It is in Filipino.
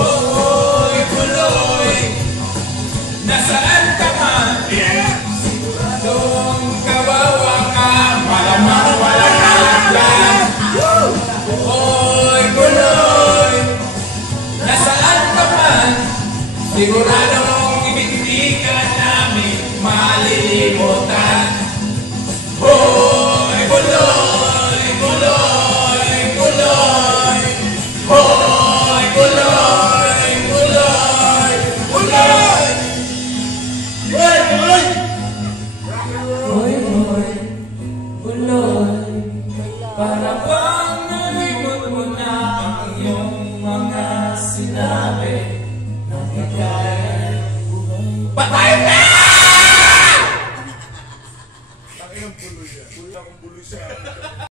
Hoy, Buloy, nasaan ka man? Siguradong kawawa ka, malamang wala ka lang. Hoy, Buloy, nasaan ka man? Siguradong hindi ka namin malilimutan. Hoy, Buloy, Buloy, Buloy. Hoy, Buloy, Buloy, Buloy. Hoy, Buloy. Hoy, Hoy, Buloy. Para bang nalimot mo na ang iyong mga sinabi na ika'y patay na! Takinang Buloy yan. Buloy akong Buloy sa